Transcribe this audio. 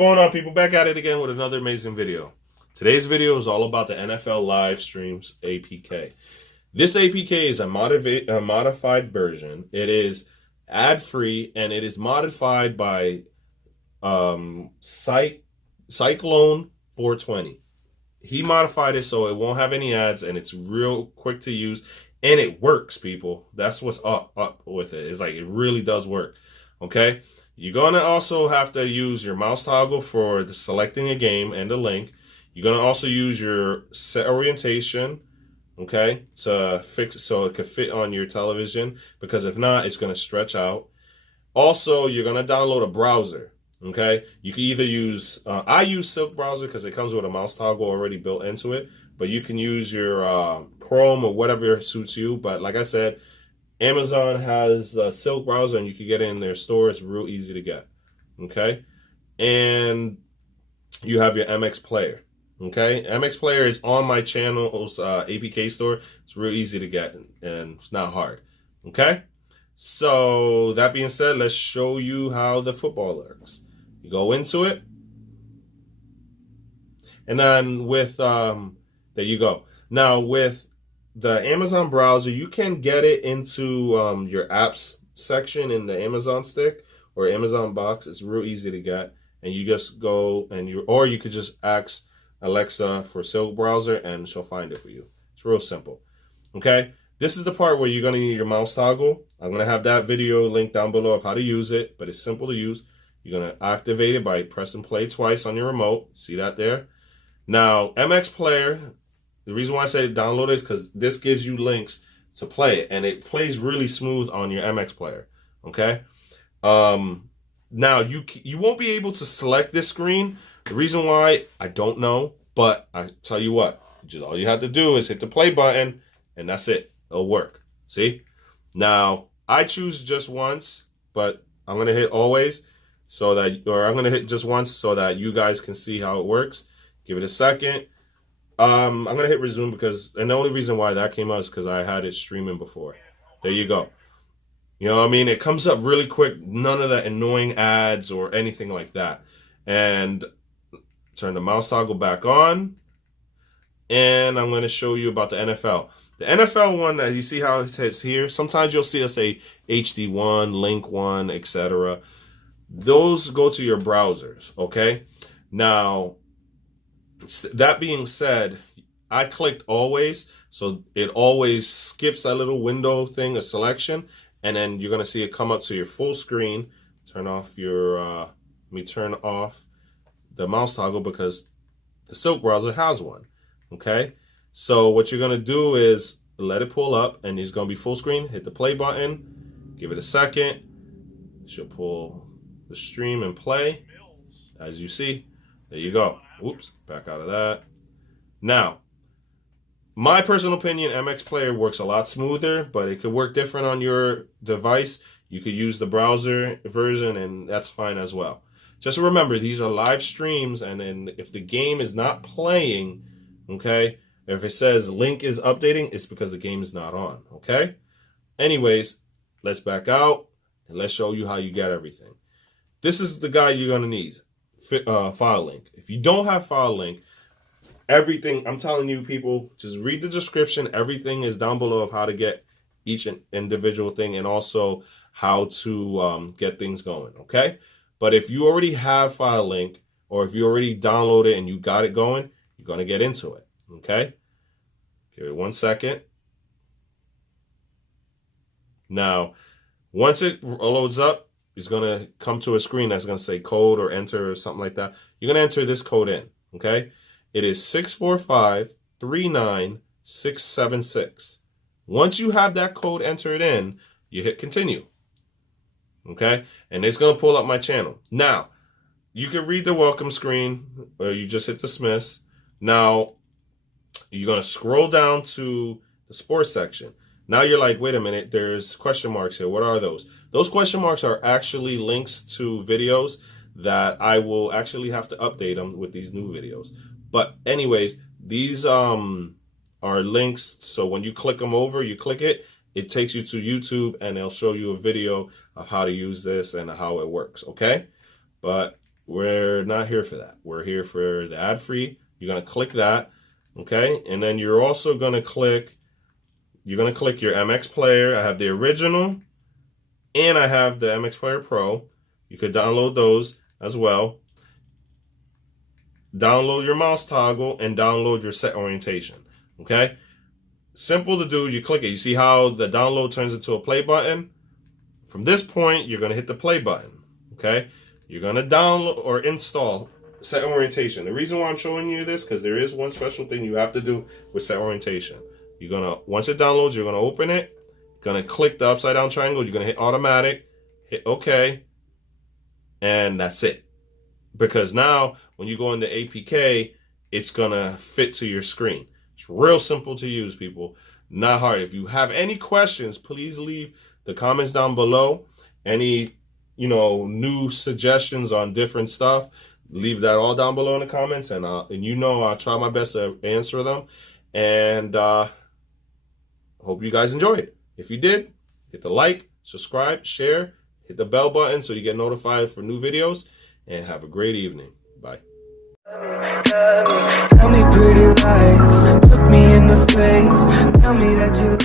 Going on, people? Back at it again with another amazing video. Today's video is all about the NFL live streams APK. This APK is a modified version. It is ad-free and it is modified by Cyclone 420. He modified it so it won't have any ads and it's real quick to use and it works, people. That's what's up with it. It's like it really does work. Okay. You're going to also have to use your mouse toggle for selecting a game and a link. You're going to also use your set orientation, okay, to fix it so it could fit on your television, because if not, it's going to stretch out. Also, you're going to download a browser, okay? You can either use, I use Silk browser because it comes with a mouse toggle already built into it, but you can use your Chrome or whatever suits you. But like I said, Amazon has a Silk browser and you can get it in their store. It's real easy to get, okay? And you have your MX Player, okay? MX Player is on my channel's APK store. It's real easy to get and it's not hard, okay? So that being said, let's show you how the football works. You go into it, and then with, there you go. Now with the Amazon browser, you can get it into your apps section in the Amazon stick or Amazon box. It's real easy to get, and you just go and or you could just ask Alexa for Silk browser and she'll find it for you. It's real simple. Okay, this is the part where you're going to need your mouse toggle. I'm going to have that video linked down below of how to use it, but it's simple to use. You're going to activate it by pressing play twice on your remote. See that there? Now, MX Player, the reason why I say download it is because this gives you links to play it, and it plays really smooth on your MX Player, okay? Now, you won't be able to select this screen. The reason why, I don't know, but I tell you what, just all you have to do is hit the play button, and that's it. It'll work. See? Now, I choose just once, but I'm going to hit always so that, or I'm going to hit just once so that you guys can see how it works. Give it a second. I'm going to hit resume because, and the only reason why that came out is because I had it streaming before. There you go. You know what I mean? It comes up really quick. None of that annoying ads or anything like that. And turn the mouse toggle back on. And I'm going to show you about the NFL. The NFL one, as you see how it says here, sometimes you'll see us say HD1, Link 1, etc. Those go to your browsers, okay? Now, that being said, I clicked always, so it always skips that little window thing, a selection, and then you're going to see it come up to your full screen. Turn off your, let me turn off the mouse toggle because the Silk browser has one, okay? So what you're going to do is let it pull up, and it's going to be full screen. Hit the play button, give it a second. It should pull the stream and play, as you see. There you go. Oops, back out of that. Now, my personal opinion, MX Player works a lot smoother, but it could work different on your device. You could use the browser version, and that's fine as well. Just remember, these are live streams, and then if the game is not playing, okay, if it says link is updating, it's because the game is not on, okay? Anyways, let's back out, and let's show you how you get everything. This is the guide you're going to need. File link. If you don't have file link, everything, I'm telling you, people, just read the description. Everything is down below of how to get each individual thing and also how to get things going, okay? But if you already have file link, or if you already downloaded it and you got it going, you're going to get into it, okay? Give it 1 second. Now, once it loads up, it's going to come to a screen that's going to say code or enter or something like that. You're going to enter this code in, okay? It is 645-39676. Once you have that code entered in, you hit continue, okay? And it's going to pull up my channel. Now, you can read the welcome screen, or you just hit dismiss. Now, you're going to scroll down to the sports section. Now you're like, wait a minute, there's question marks here. What are those? Those question marks are actually links to videos that I will actually have to update them with these new videos. But anyways, these are links. So when you click them over, you click it, it takes you to YouTube and it'll show you a video of how to use this and how it works. Okay. But We're not here for that. We're here for the ad-free. You're going to click that, okay? And then you're also going to click, your MX Player. I have the original, and I have the MX Player Pro. You could download those as well. Download your mouse toggle and download your set orientation, okay? Simple to do. You click it. You see how the download turns into a play button? From this point, you're going to hit the play button, okay? You're going to download or install set orientation. The reason why I'm showing you this, because there is one special thing you have to do with set orientation. You're going to, once it downloads, you're going to open it. You're going to click the upside down triangle. You're going to hit automatic, hit OK, and that's it. Because now, when you go into APK, it's going to fit to your screen. It's real simple to use, people. Not hard. If you have any questions, please leave the comments down below. Any, new suggestions on different stuff, leave that all down below in the comments. And I'll try my best to answer them. And hope you guys enjoyed. If you did, hit the like, subscribe, share, hit the bell button so you get notified for new videos. And have a great evening. Bye. Tell me pretty lies, look me in the face, tell me that you